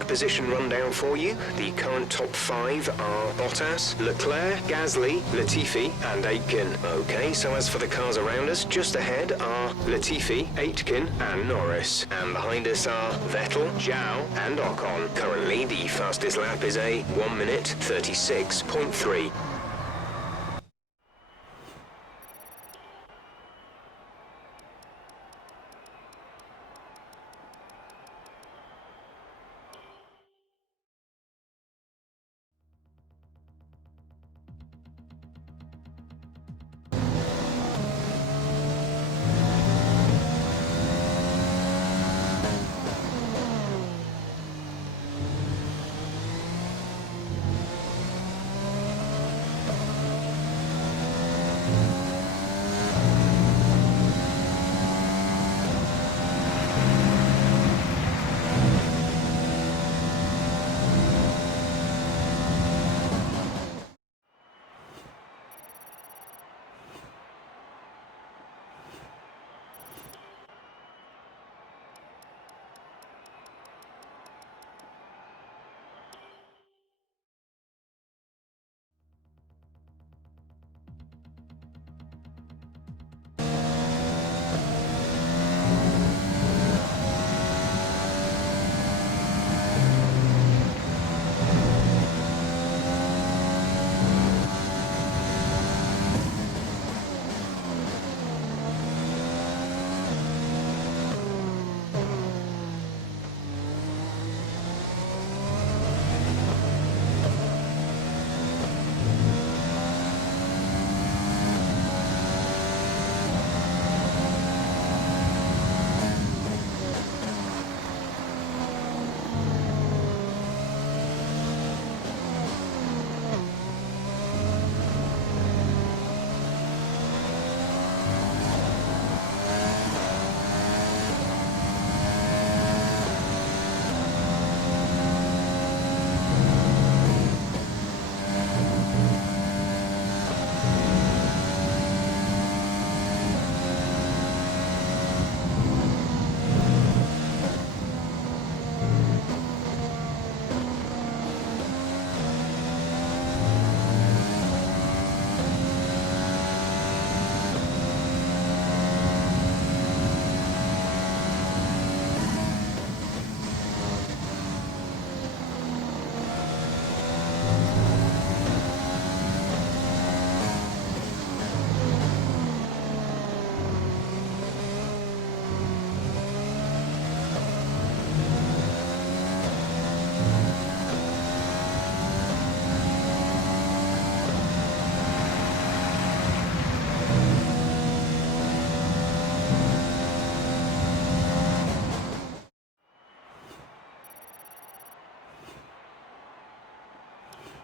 quick position rundown for you. The current top 5 are Bottas, Leclerc, Gasly, Latifi and Aitken. Okay, so as for the cars around us, just ahead are Latifi, Aitken and Norris. And behind us are Vettel, Zhou and Ocon. Currently, the fastest lap is a 1 minute 36.3.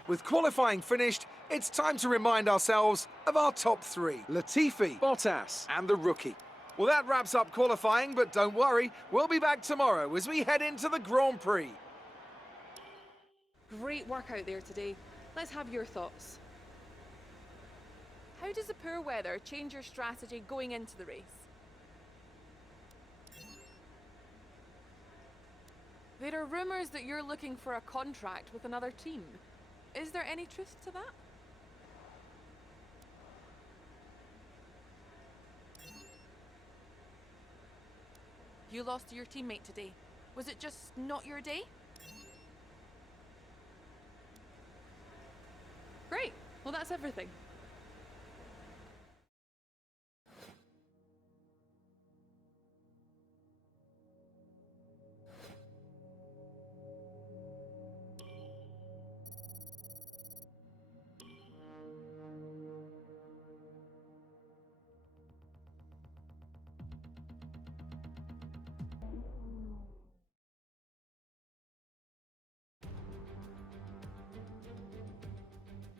With qualifying finished, it's time to remind ourselves of our top 3. Latifi, Bottas and the rookie. Well, that wraps up qualifying, but don't worry, we'll be back tomorrow as we head into the Grand Prix. Great work out there today. Let's have your thoughts. How does the poor weather change your strategy going into the race? There are rumours that you're looking for a contract with another team. Is there any truth to that? You lost to your teammate today. Was it just not your day? Great. Well, that's everything.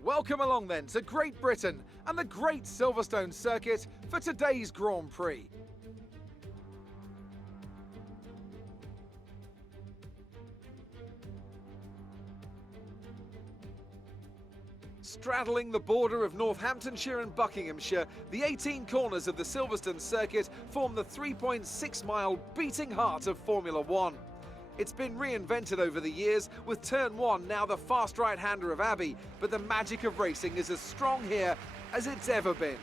Welcome along then to Great Britain and the Great Silverstone circuit for today's Grand Prix. Straddling the border of Northamptonshire and Buckinghamshire, the 18 corners of the Silverstone circuit form the 3.6-mile beating heart of Formula One. It's been reinvented over the years, with Turn 1 now the fast right-hander of Abbey, but the magic of racing is as strong here as it's ever been.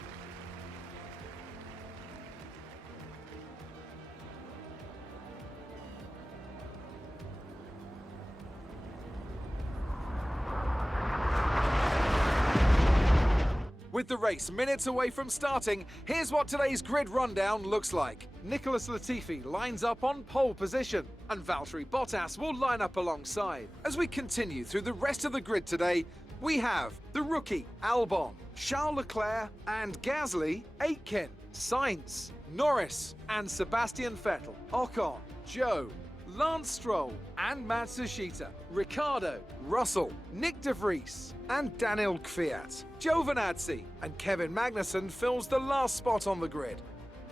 With the race minutes away from starting, here's what today's grid rundown looks like. Nicholas Latifi lines up on pole position, and Valtteri Bottas will line up alongside. As we continue through the rest of the grid today, we have the rookie, Albon, Charles Leclerc and Gasly, Aitken, Sainz, Norris and Sebastian Vettel, Ocon, Joe, Lance Stroll and Matsushita, Ricciardo, Russell, Nick de Vries and Daniel Kvyat. Giovinazzi and Kevin Magnussen fills the last spot on the grid.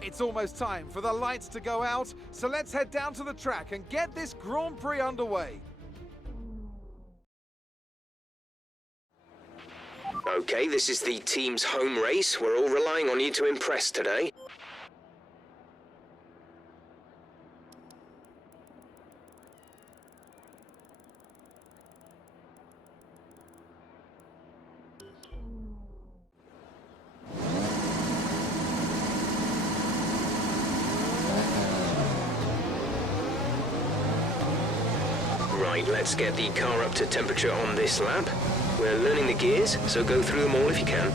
It's almost time for the lights to go out, so let's head down to the track and get this Grand Prix underway. Okay, this is the team's home race. We're all relying on you to impress today. Right, let's get the car up to temperature on this lap. We're learning the gears, so go through them all if you can.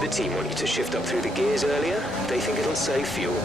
The team want you to shift up through the gears earlier. They think it'll save fuel.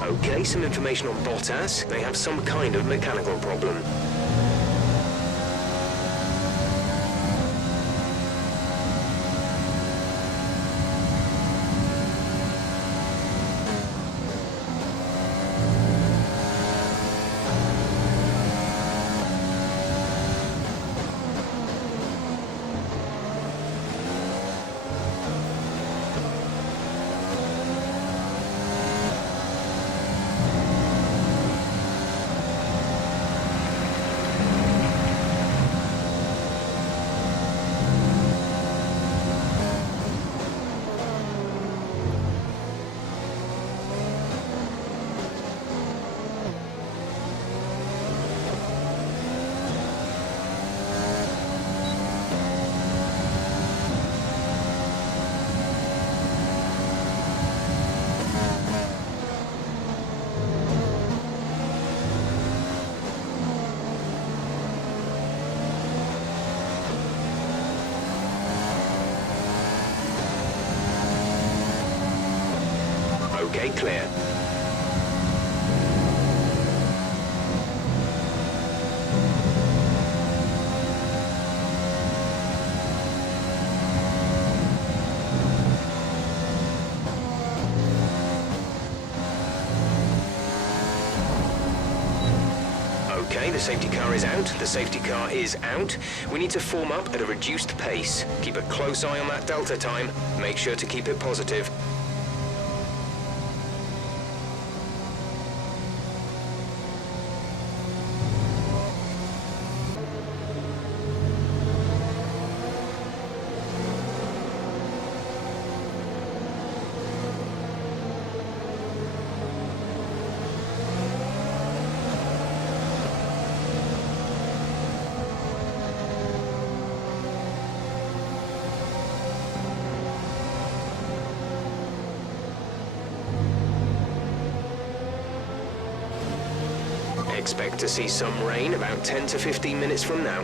Okay, some information on Bottas. They have some kind of mechanical problem. stay clear. Okay, the safety car is out. The safety car is out. We need to form up at a reduced pace. Keep a close eye on that delta time. Make sure to keep it positive. Expect to see some rain about 10 to 15 minutes from now.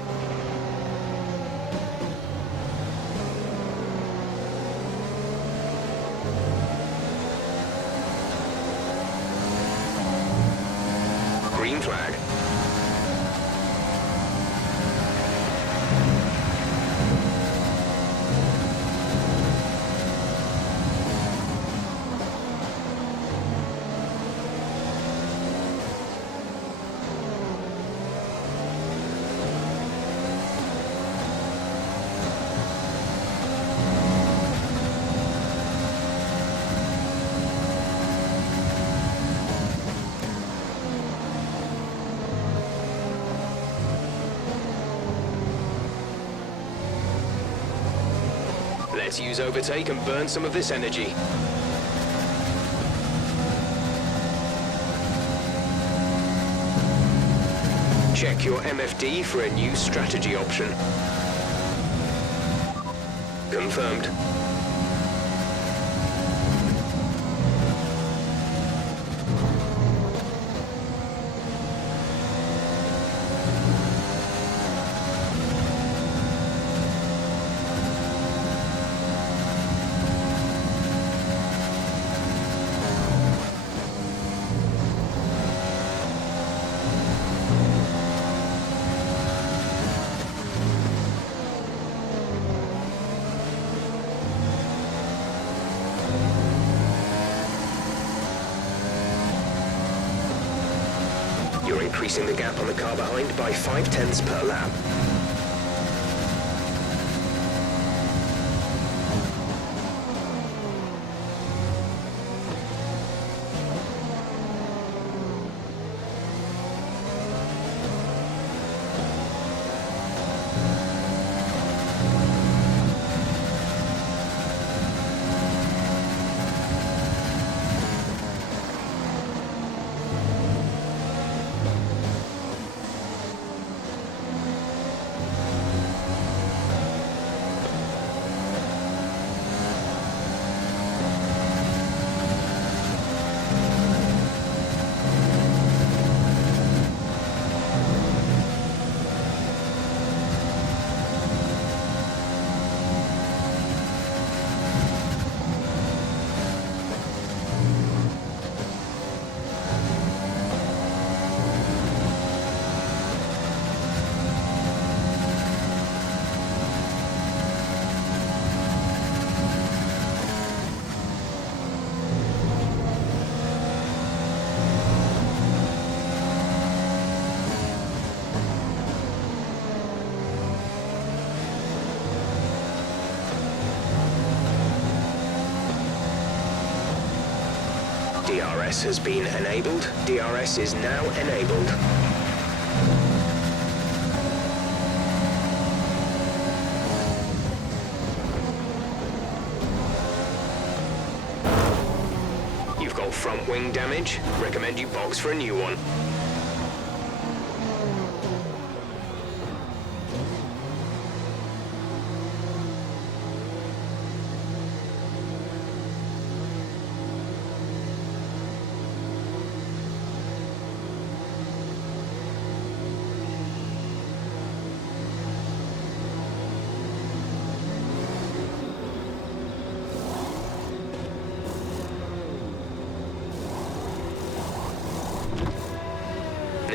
Green flag. Let's use overtake and burn some of this energy. Check your MFD for a new strategy option. Confirmed. You're increasing the gap on the car behind by 0.5 per lap. DRS has been enabled. DRS is now enabled. You've got front wing damage. Recommend you box for a new one.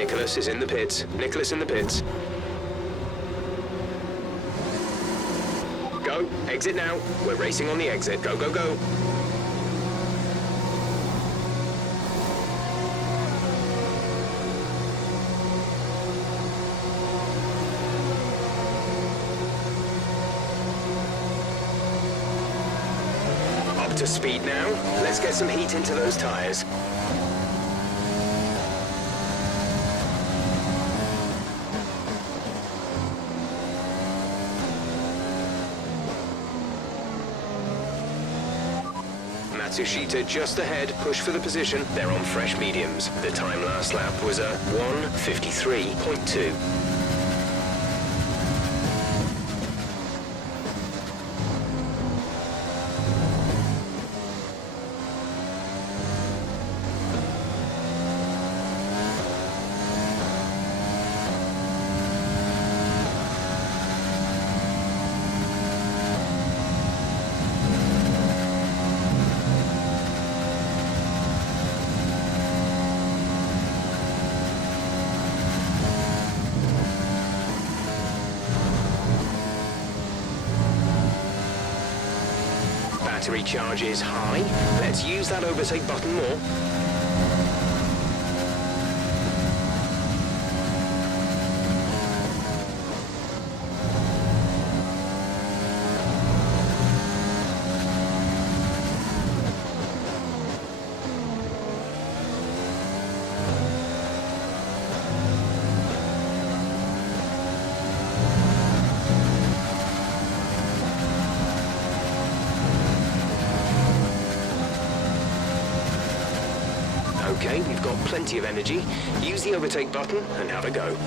Nicholas is in the pits. Nicholas in the pits. Go. Exit now. We're racing on the exit. Go, go, go. Up to speed now. Let's get some heat into those tires. Matsushita just ahead, push for the position. They're on fresh mediums. The time last lap was a 1:53.2. Battery charge is high. Let's use that overtake button more. Okay, we've got plenty of energy. Use the overtake button and have a go.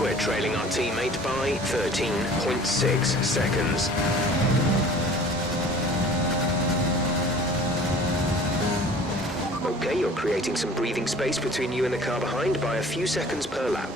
We're trailing our teammate by 13.6 seconds. Okay, you're creating some breathing space between you and the car behind by a few seconds per lap.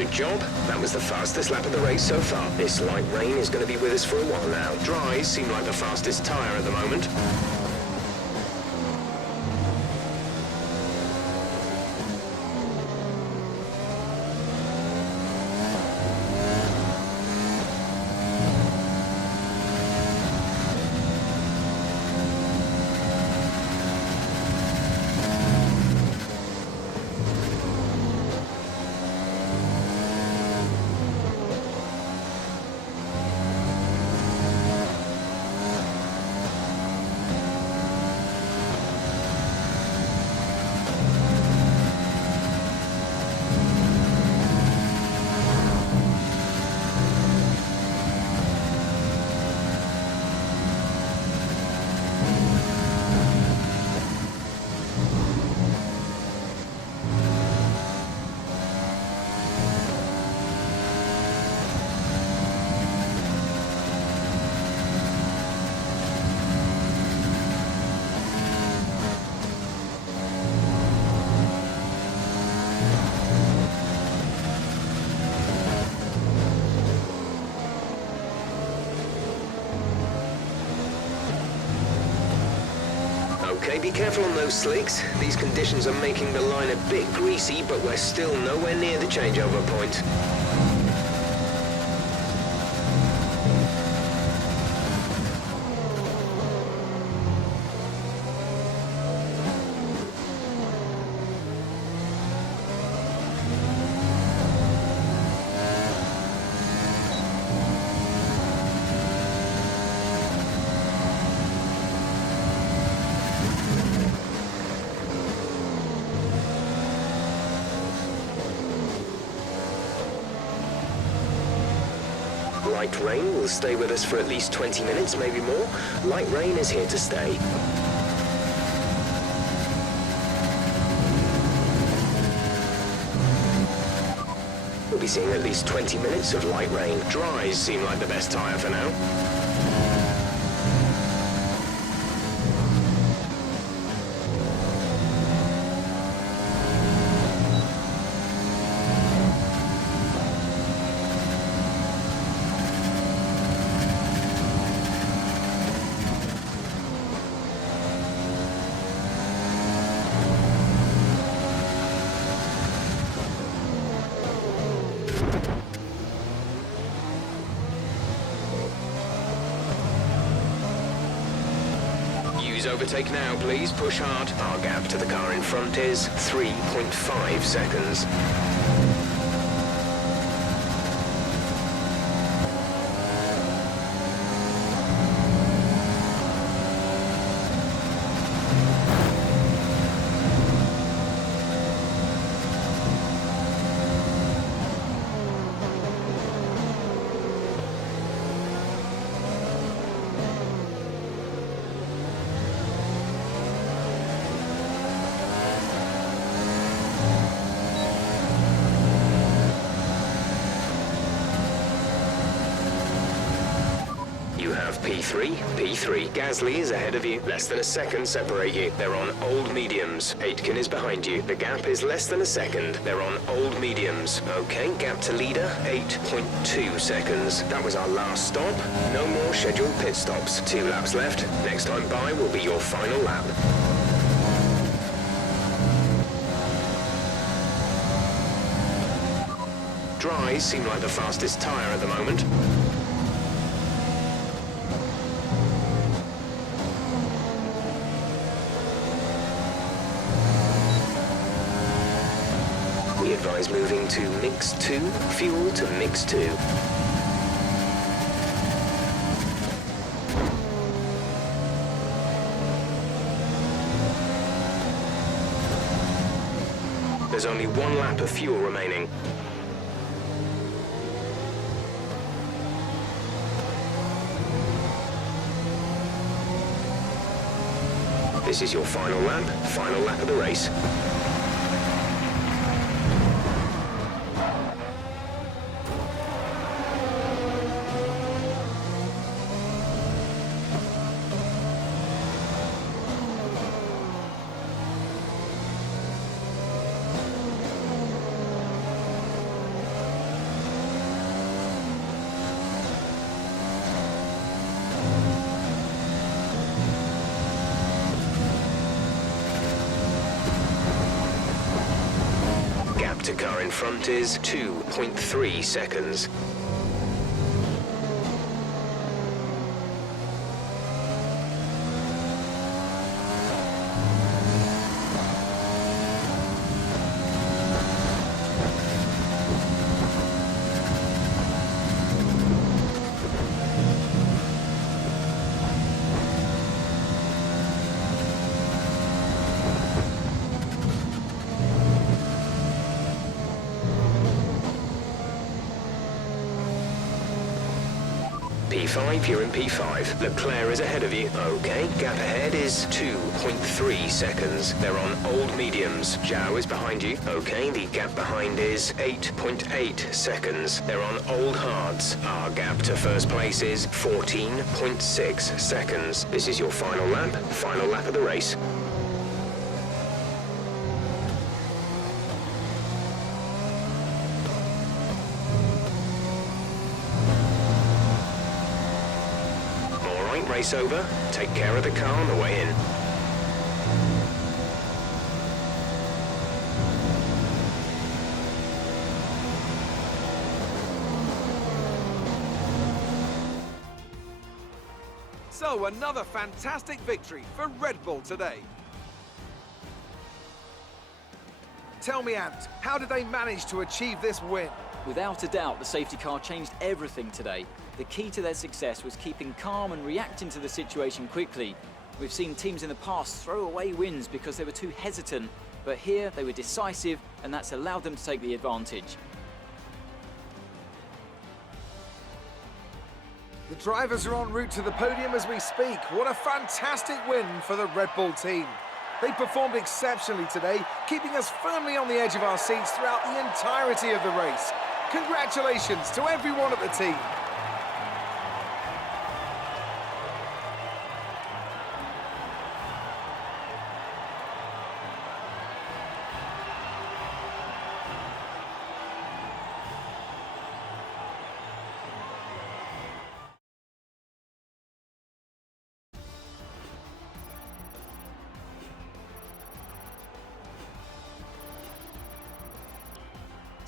Good job. That was the fastest lap of the race so far. This light rain is going to be with us for a while now. Dries seem like the fastest tyre at the moment. Okay, be careful on those slicks. These conditions are making the line a bit greasy, but we're still nowhere near the changeover point. Light rain will stay with us for at least 20 minutes, maybe more. Light rain is here to stay. We'll be seeing at least 20 minutes of light rain. Dries seem like the best tyre for now. Overtake now, please. Push hard. Our gap to the car in front is 3.5 seconds. P3. Gasly is ahead of you. Less than a second separate you. They're on old mediums. Aitken is behind you. The gap is less than a second. They're on old mediums. Okay, gap to leader, 8.2 seconds. That was our last stop. No more scheduled pit stops. 2 laps left. Next time by will be your final lap. Dries seem like the fastest tyre at the moment. We advise moving to mix 2, fuel to mix 2. There's only 1 lap of fuel remaining. This is your final lap of the race. gap to car in front is 2.3 seconds. P5, you're in P5. Leclerc is ahead of you. Okay, gap ahead is 2.3 seconds. They're on old mediums. Zhao is behind you. Okay, the gap behind is 8.8 seconds. They're on old hards. Our gap to first place is 14.6 seconds. This is your final lap of the race. Race over. Take care of the car on the way in. So, another fantastic victory for Red Bull today. Tell me, Ant, how did they manage to achieve this win? Without a doubt, the safety car changed everything today. The key to their success was keeping calm and reacting to the situation quickly. We've seen teams in the past throw away wins because they were too hesitant, but here they were decisive, and that's allowed them to take the advantage. The drivers are en route to the podium as we speak. What a fantastic win for the Red Bull team. They performed exceptionally today, keeping us firmly on the edge of our seats throughout the entirety of the race. Congratulations to everyone at the team.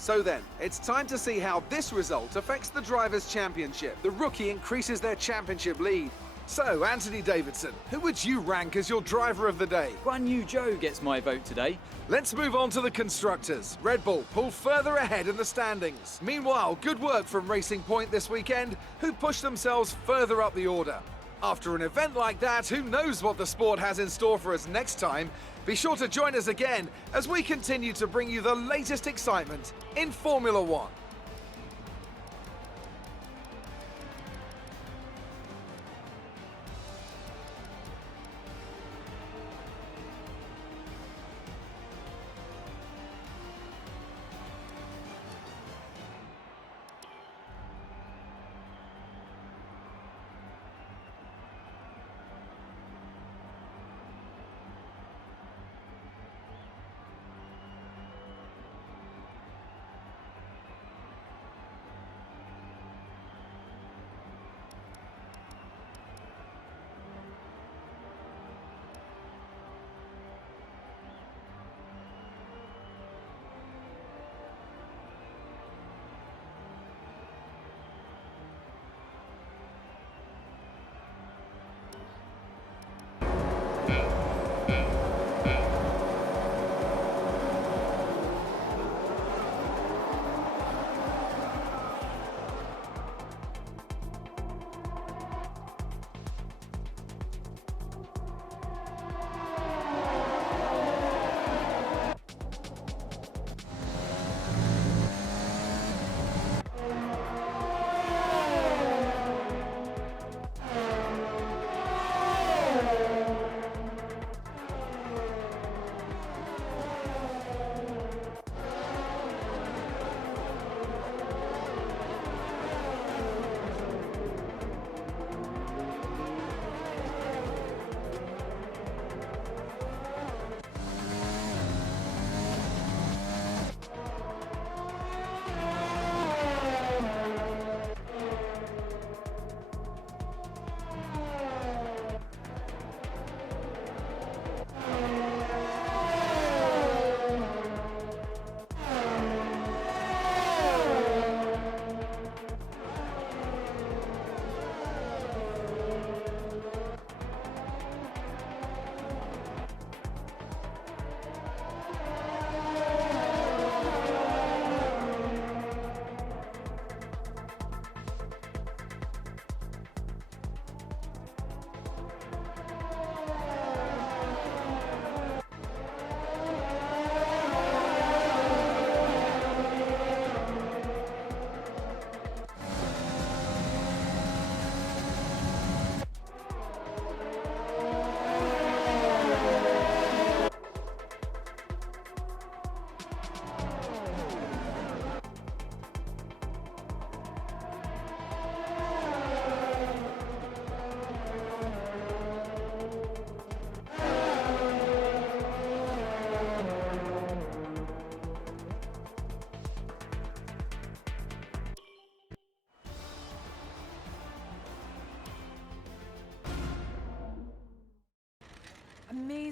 So then, it's time to see how this result affects the Drivers' Championship. The rookie increases their championship lead. So, Anthony Davidson, who would you rank as your driver of the day? Guan Yu Zhou gets my vote today. Let's move on to the constructors. Red Bull pull further ahead in the standings. Meanwhile, good work from Racing Point this weekend, who pushed themselves further up the order. After an event like that, who knows what the sport has in store for us next time? Be sure to join us again as we continue to bring you the latest excitement in Formula One.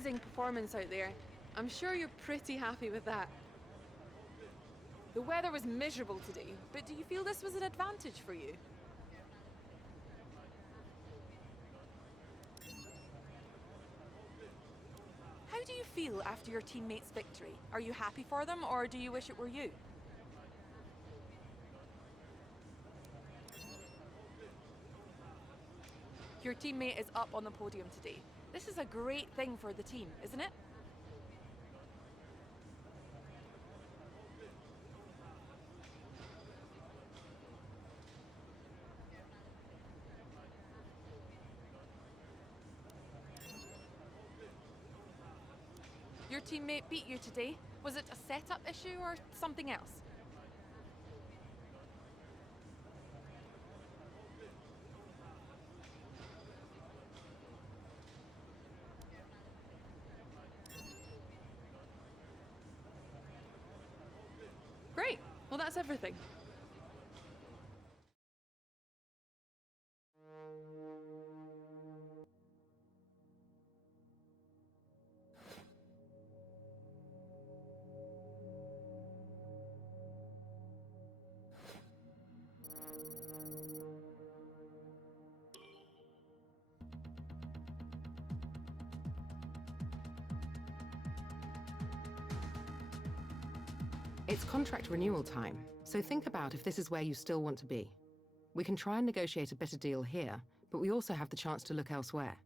amazing performance out there. I'm sure you're pretty happy with that. The weather was miserable today, but do you feel this was an advantage for you? How do you feel after your teammates' victory? Are you happy for them, or do you wish it were you? Your teammate is up on the podium today. This is a great thing for the team, isn't it? Your teammate beat you today. Was it a setup issue or something else? Great. Well, that's everything. It's contract renewal time, so think about if this is where you still want to be. We can try and negotiate a better deal here, but we also have the chance to look elsewhere.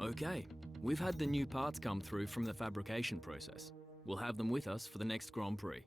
Okay, we've had the new parts come through from the fabrication process. We'll have them with us for the next Grand Prix.